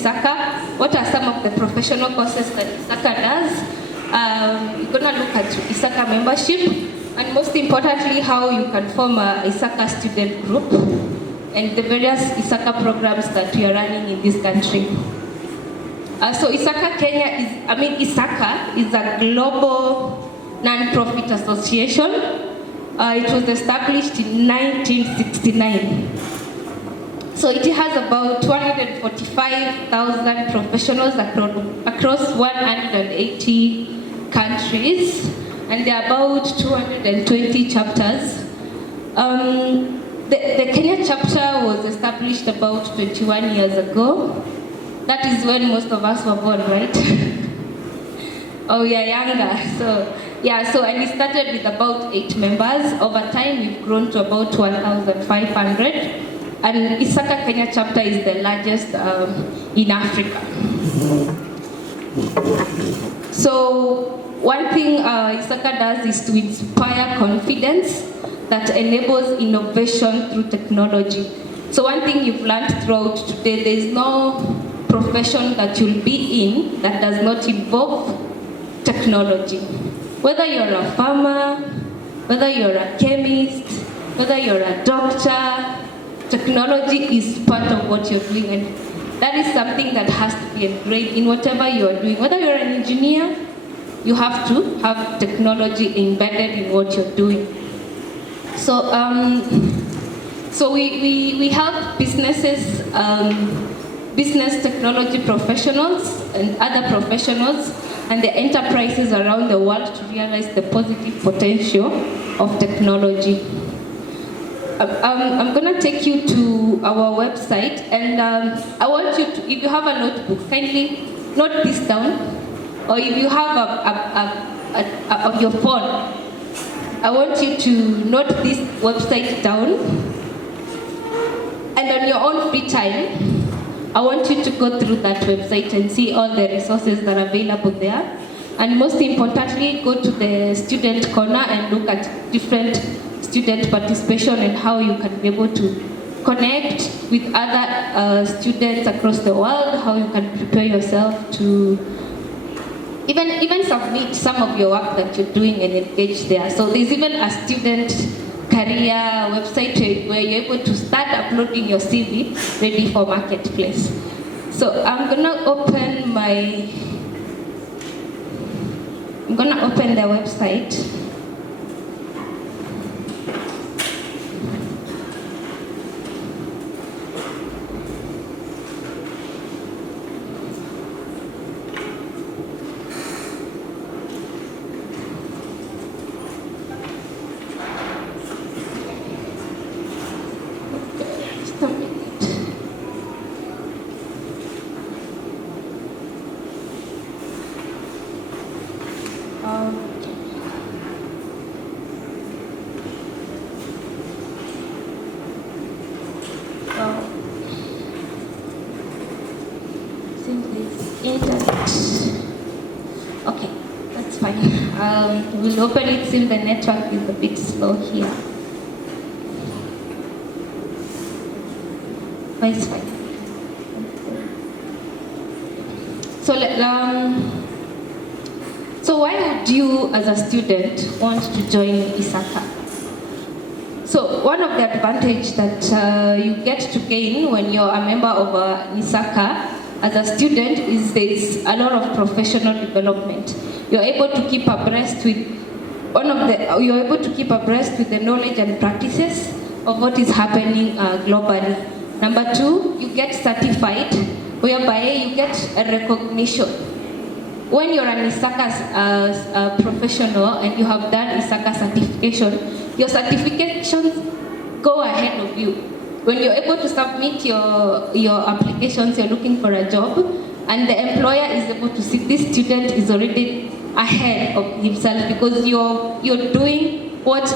ISACA, what are some of the professional courses that ISACA does. We're going to look at ISACA membership, and most importantly, how you can form a ISACA student group, and the various ISACA programs that we are running in this country. So ISACA Kenya ISACA is a global non-profit association. It was established in 1969. So it has about 245,000 professionals across 180 countries, and there are about 220 chapters. The Kenya chapter was established about 21 years ago. That is when most of us were born, right? Oh, we are younger. So and we started with about 8 members. Over time, we've grown to about 1,500. And ISACA Kenya chapter is the largest in Africa. So one thing ISACA does is to inspire confidence that enables innovation through technology. So one thing you've learned throughout today, there is no profession that you'll be in that does not involve technology. Whether you're a farmer, whether you're a chemist, whether you're a doctor, technology is part of what you're doing, and that is something that has to be ingrained in whatever you're doing. Whether you're an engineer, you have to have technology embedded in what you're doing. So, we help businesses, business technology professionals and other professionals and the enterprises around the world to realize the positive potential of technology. I'm going to take you to our website, and I want you to, if you have a notebook, kindly note this down, or if you have on your phone, I want you to note this website down, and on your own free time, I want you to go through that website and see all the resources that are available there. And most importantly, go to the student corner and look at different student participation and how you can be able to connect with other students across the world, how you can prepare yourself to even submit some of your work that you're doing and engage there. So there's even a student career website where you're able to start uploading your CV ready for marketplace. So I'm gonna open the website. Okay, that's fine. We'll open it since the network is a bit slow here. But it's fine. So why would you, as a student, want to join ISACA? So one of the advantages that you get to gain when you're a member of ISACA as a student is there's a lot of professional development. You're able to keep abreast with the knowledge and practices of what is happening globally. Number 2, you get certified, whereby you get a recognition. When you're an ISACA professional and you have done ISACA certification, your certifications go ahead of you. When you're able to submit your applications, you're looking for a job, and the employer is able to see this student is already ahead of himself because you're doing what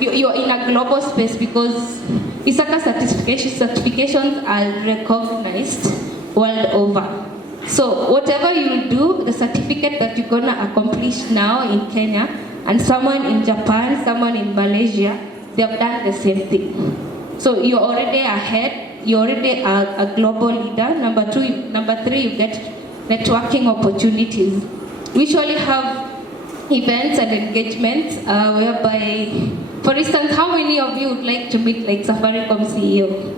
you're in a global space, because ISACA certifications are recognized world over. So whatever you do, the certificate that you're gonna accomplish now in Kenya, and someone in Japan, someone in Malaysia, they have done the same thing. So you're already ahead you're already a global leader. Number three, you get networking opportunities. We usually have events and engagements whereby, for instance, how many of you would like to meet like Safaricom CEO?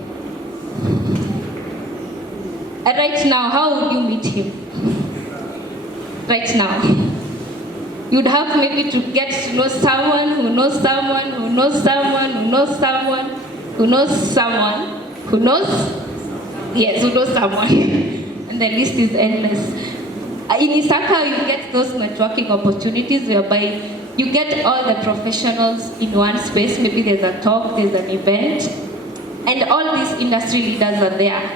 Right now, how would you meet him? Right now, you'd have maybe to get to know someone who knows someone who knows someone who knows someone who knows someone who knows, yes, who knows someone, and the list is endless. In Isaka, you get those networking opportunities whereby you get all the professionals in one space. Maybe there's a talk, there's an event, and all these industry leaders are there.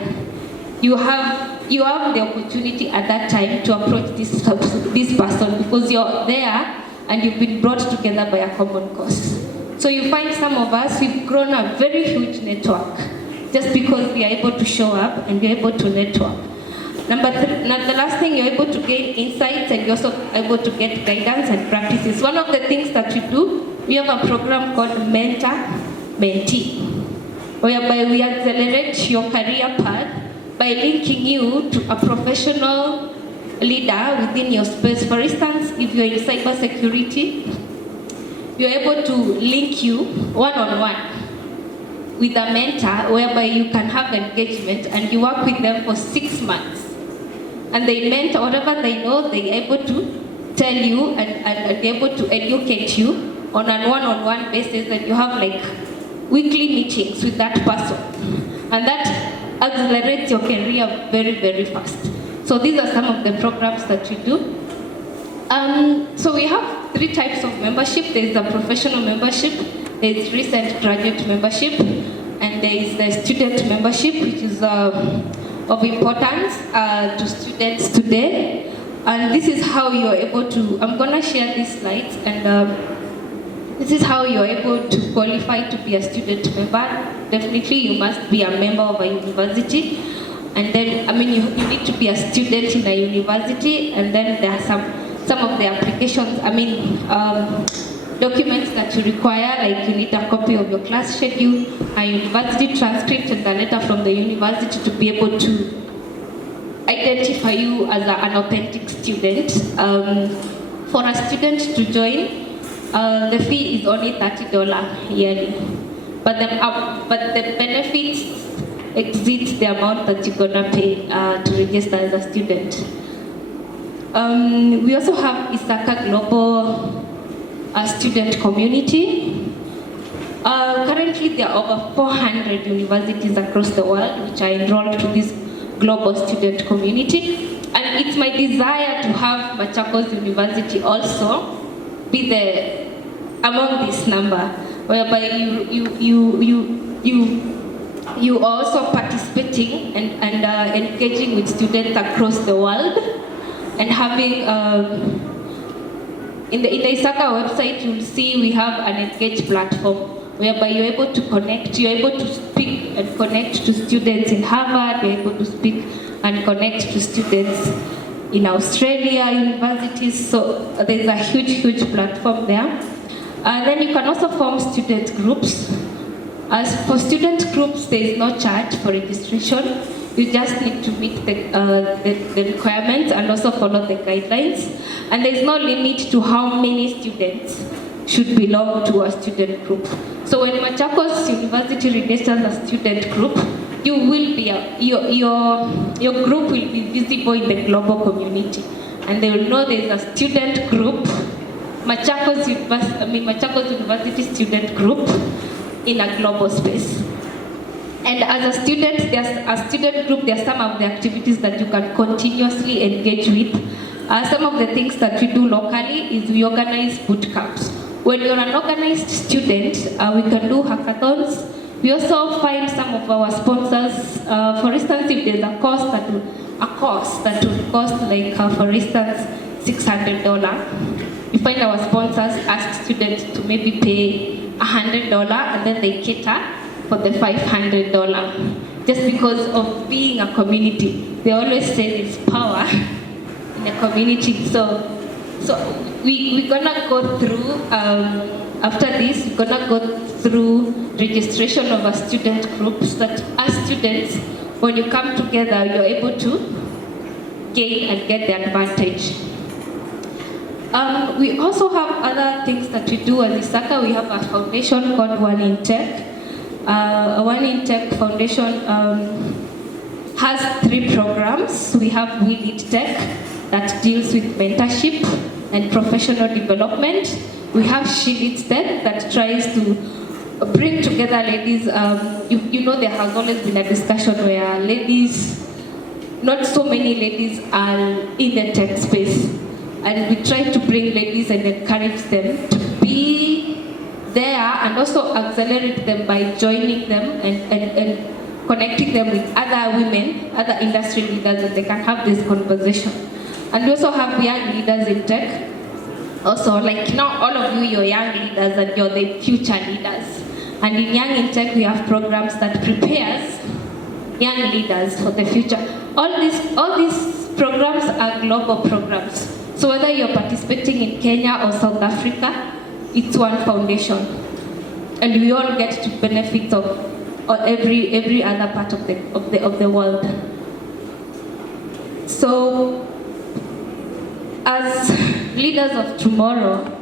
You have the opportunity at that time to approach this person because you're there and you've been brought together by a common cause. So you find some of us, we've grown a very huge network just because we are able to show up and we're able to network. Number three, the last thing, you're able to gain insights and you're also able to get guidance and practices. One of the things that we do, we have a program called Mentee, whereby we accelerate your career path by linking you to a professional leader within your space. For instance, if you're in cybersecurity, you're able to link you one-on-one with a mentor whereby you can have engagement and you work with them for 6 months. And they mentor whatever they know, they're able to tell you and be able to educate you on a one-on-one basis, and you have like weekly meetings with that person. And that accelerates your career very, very fast. So these are some of the programs that we do. So we have 3 types of membership. There is a professional membership, there is recent graduate membership, and there is the student membership, which is of importance to students today. And this is how you are able to, I'm gonna share these slides, and this is how you're able to qualify to be a student member. Definitely you must be a member of a university. And then, you need to be a student in a university, and then there are some of the applications, documents that you require, like you need a copy of your class schedule, a university transcript, and a letter from the university to be able to identify you as an authentic student. For a student to join, the fee is only $30 yearly, but the benefits exceed the amount that you're gonna pay to register as a student. We also have ISACA Global Student Community. Currently, there are over 400 universities across the world which are enrolled to this global student community, and it's my desire to have Machakos University also be among this number, whereby you are also participating and engaging with students across the world, and having in the Isaka website, you'll see we have an engage platform whereby you're able to connect, you're able to speak and connect to students in Harvard, you're able to speak and connect to students in Australia universities. So there's a huge platform there. Then you can also form student groups. As for student groups, there is no charge for registration. You just need to meet the requirements and also follow the guidelines. And there is no limit to how many students should belong to a student group. So when Machakos University registers a student group, you will be your group will be visible in the global community, and they will know there is a student group, Machakos University student group in a global space. And as a student, there are some of the activities that you can continuously engage with. Some of the things that we do locally is we organize boot camps. When you're an organized student, we can do hackathons. We also find some of our sponsors. For instance, if there's a course that would cost like, for instance, $600, we find our sponsors ask students to maybe pay $100, and then they cater for the $500, just because of being a community. They always say there's power in a community. So we're gonna go through After this, we're gonna go through registration of our student groups that as students, when you come together, you're able to gain and get the advantage. We also have other things that we do as ISACA. We have a foundation called One in Tech. One in Tech Foundation has 3 programs. We have We Lead Tech that deals with mentorship and professional development. We have She Leads Tech that tries to bring together ladies. You know, there has always been a discussion where ladies, not so many ladies are in the tech space. And we try to bring ladies and encourage them to be there and also accelerate them by joining them and connecting them with other women, other industry leaders, and they can have this conversation. And we also have young leaders in tech. Also, like now all of you, you're young leaders and you're the future leaders. And in Young in Tech, we have programs that prepares young leaders for the future. All these programs are global programs. So whether you're participating in Kenya or South Africa, it's one foundation. And we all get to benefit of every other part of the world. So as leaders of tomorrow,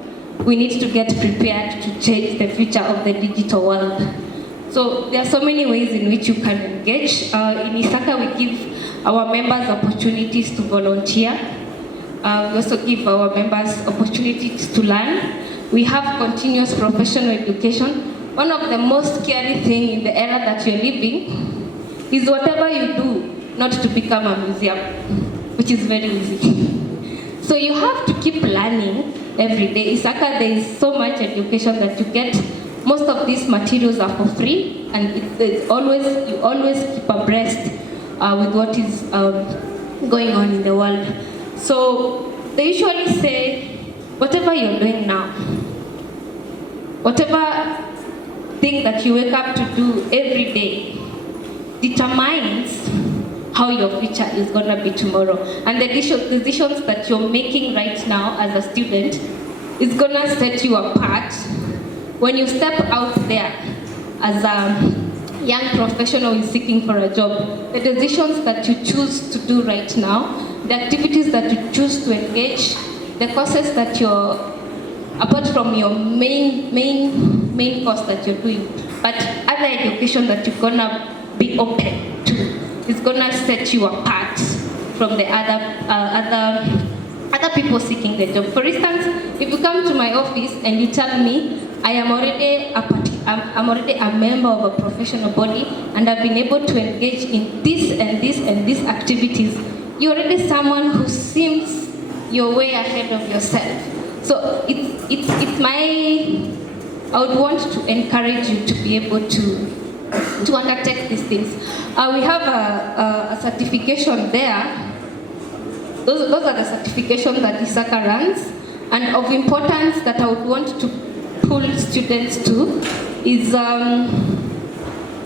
we need to get prepared to change the future of the digital world. So there are so many ways in which you can engage. In ISACA, we give our members opportunities to volunteer. We also give our members opportunities to learn. We have continuous professional education. One of the most scary things in the era that you're living is whatever you do, not to become a museum, which is very easy. So you have to keep learning every day. ISACA, there is so much education that you get. Most of these materials are for free, and you always keep abreast with what is going on in the world. So they usually say, whatever you're doing now, whatever thing that you wake up to do every day determines how your future is going to be tomorrow. And the decisions that you're making right now as a student is going to set you apart when you step out there as a young professional is seeking for a job. The decisions that you choose to do right now, the activities that you choose to engage, the courses that you're, apart from your main course that you're doing, but other education that you're gonna be open to is gonna set you apart from the other people seeking the job. For instance, if you come to my office and you tell me I'm already a member of a professional body and I've been able to engage in this and this and these activities, you're already someone who seems you're way ahead of yourself. So I would want to encourage you to be able to undertake these things. We have a certification there. Those are the certifications that ISACA runs, and of importance that I would want to pull students to is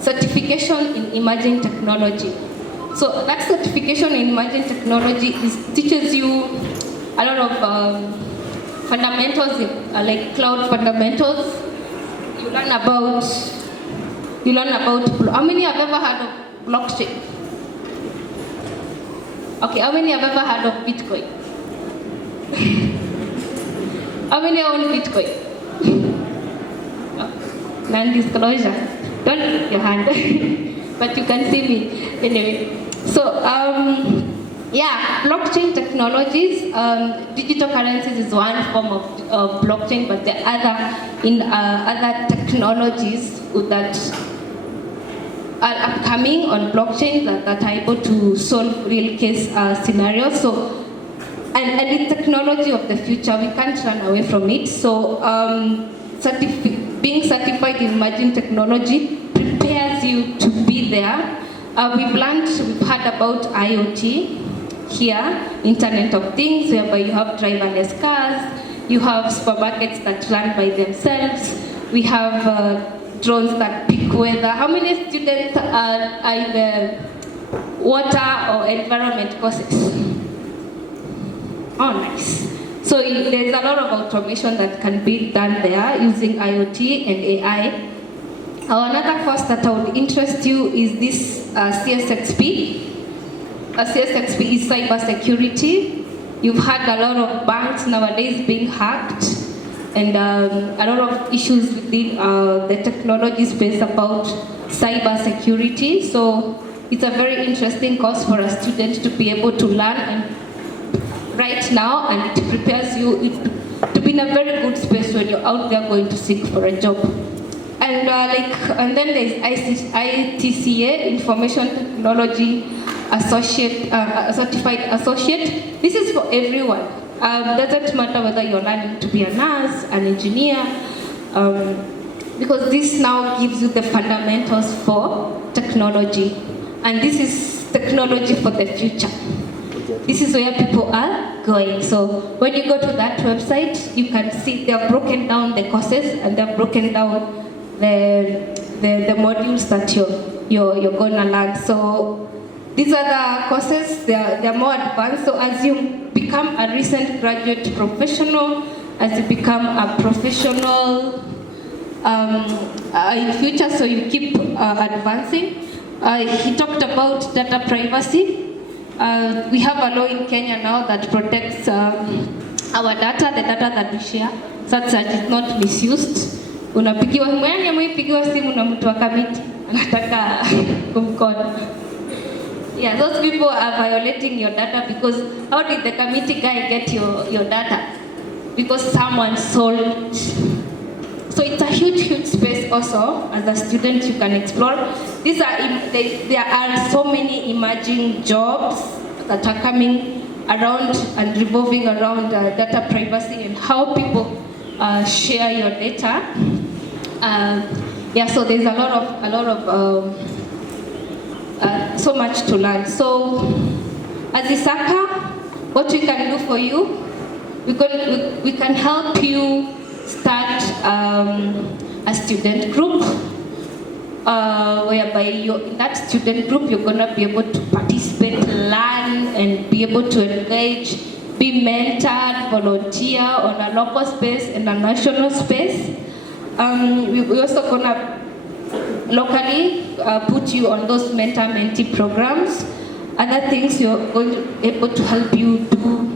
certification in emerging technology. So that certification in emerging technology teaches you a lot of fundamentals, like cloud fundamentals. You learn about, how many have ever heard of blockchain? Okay, how many have ever heard of Bitcoin? How many own Bitcoin? Oh, non-disclosure. Don't lift your hand, but you can see me anyway. So, yeah, blockchain technologies, digital currencies is one form of blockchain, but there are other technologies that are upcoming on blockchain that are able to solve real case scenarios. So, and it's technology of the future. We can't run away from it. So, being certified in emerging technology prepares you to be there. We've heard about IoT here, Internet of Things, whereby you have driverless cars, you have supermarkets that run by themselves, we have drones that pick weather. How many students are in the water or environment courses? Oh, nice. So there's a lot of automation that can be done there using IoT and AI. Another course that I would interest you is this CSXP. CSXP is cybersecurity. You've had a lot of banks nowadays being hacked, and a lot of issues within the technology space about cybersecurity. So it's a very interesting course for a student to be able to learn and right now, and it prepares you to be in a very good space when you're out there going to seek for a job. And then there's ITCA, Information Technology Associate, Certified Associate. This is for everyone. Doesn't matter whether you're learning to be a nurse, an engineer, because this now gives you the fundamentals for technology. And this is technology for the future. This is where people are going. So when you go to that website, you can see they've broken down the courses and they've broken down the modules that you're gonna learn. So these are the courses, they're more advanced. So as you become a recent graduate professional, as you become a professional in future, so you keep advancing. He talked about data privacy. We have a law in Kenya now that protects our data, the data that we share, such that it's not misused. Unapigiwa mwani amepigiwa simu na mtu wa kamiti anataka kumkona. Yeah, those people are violating your data because how did the committee guy get your data? Because someone sold. So it's a huge space also. As a student, you can explore. There are so many emerging jobs that are coming around and revolving around data privacy and how people share your data. Yeah, so there's a lot of so much to learn. So as ISACA, what we can do for you, we can help you start a student group, whereby in that student group you're gonna be able to participate, learn, and be able to engage, be mentored, volunteer on a local space and a national space. We're also gonna locally put you on those mentor-mentee programs. Other things you're going to be able to help you do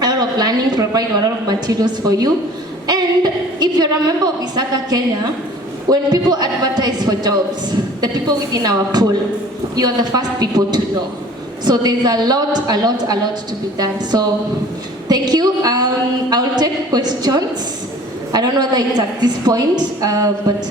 a lot of learning, provide a lot of materials for you. And if you're a member of ISACA Kenya, when people advertise for jobs, the people within our pool, you are the first people to know. So there's a lot to be done. So thank you. I'll take questions. I don't know whether it's at this point, but